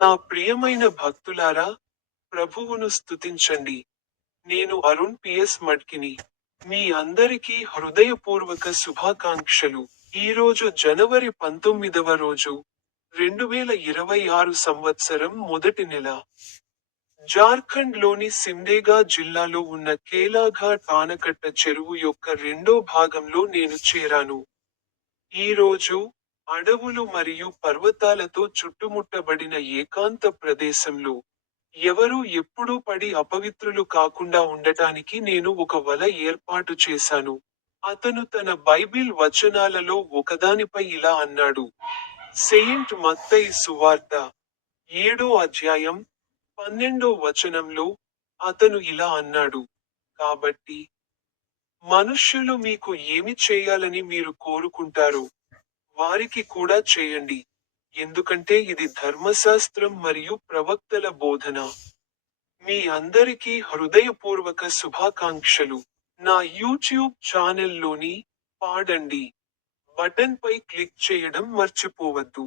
నా ప్రియమైన భక్తులారా, ప్రభువును స్తుతించండి. నేను అరుణ్ పిఎస్ మడ్కిని. మీ అందరికీ హృదయపూర్వక శుభాకాంక్షలు. ఈరోజు జనవరి 19వ రోజు, 2026 సంవత్సరం మొదటి నెల. జార్ఖండ్ లోని సిండేగా జిల్లాలో ఉన్న కేలాఘాట్ ఆనకట్ట చెరువు యొక్క రెండో భాగంలో నేను చేరాను. ఈ రోజు, అడవులు మరియు పర్వతాలతో చుట్టుముట్టబడిన ఏకాంత ప్రదేశంలో, ఎవరూ ఎప్పుడూ పడి అపవిత్రులు కాకుండా ఉండటానికి నేను ఒక వల ఏర్పాటు చేశాను. అతను తన బైబిల్ వచనాలలో ఒకదానిపై ఇలా అన్నాడు. సెయింట్ మత్తయి సువార్త 7వ అధ్యాయం 12వ వచనంలో, అతను ఇలా అన్నాడు. కాబట్టి, మనుష్యులు మీకు ఏమి చేయాలని మీరు కోరుకుంటారో, వారికి కూడా చేయండి. ఎందుకంటే ఇది ధర్మశాస్త్రం మరియు ప్రవక్తల బోధన. మీ అందరికీ హృదయపూర్వక శుభాకాంక్షలు. నా యూట్యూబ్ ఛానల్లోని పాడండి బటన్పై క్లిక్ చేయడం మర్చిపోవద్దు.